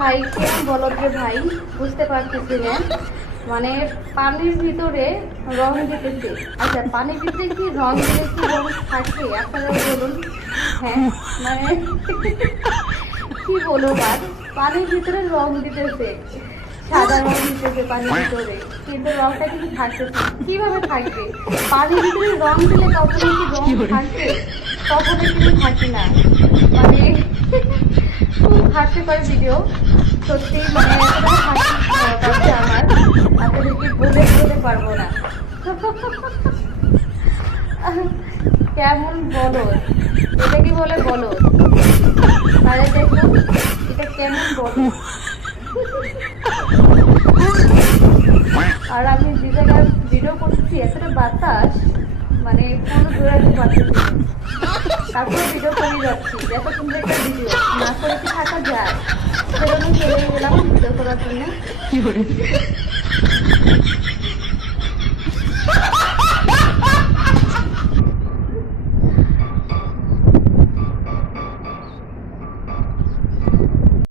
ভাই কেমন বলদ রে ভাই, বুঝতে পারতেছিলেন? মানে পানির ভিতরে রং দিতেছে। আচ্ছা, পানির ভিতরে কি রং দিলে কি রং থাকে আপনারা বলুন? হ্যাঁ, মানে কি বলবো আর, পানির ভিতরে রং দিতেছে, সাদা রং দিতেছে পানির ভিতরে, কিন্তু রংটা কিন্তু থাকতেছে না। কিভাবে থাকবে? পানির ভিতরে রং দিলে কখনো কি রং থাকবে? কখনো কিন্তু থাকে না। মানে খুব হাস্যকর ভিডিও, সত্যি মানে এতটা হাসি পাচ্ছে আমার, আপনাদেরকে বলে বলতে পারবো না। কেমন বলদ, এটা কি বলে বলদ? তাহলে দেখুন এটা কেমন বলদ। আর আমি যে জায়গায় ভিডিও করছি এতটা বাতাস, মানে ফোন ঘোরাতে পারতেছি না। তারপরে ভিডিও করে যাচ্ছি, এত সুন্দর একটা ভিডিও না করে কি থাকা যায়? সেজন্য চলে গেলাম ভিডিও করার জন্য।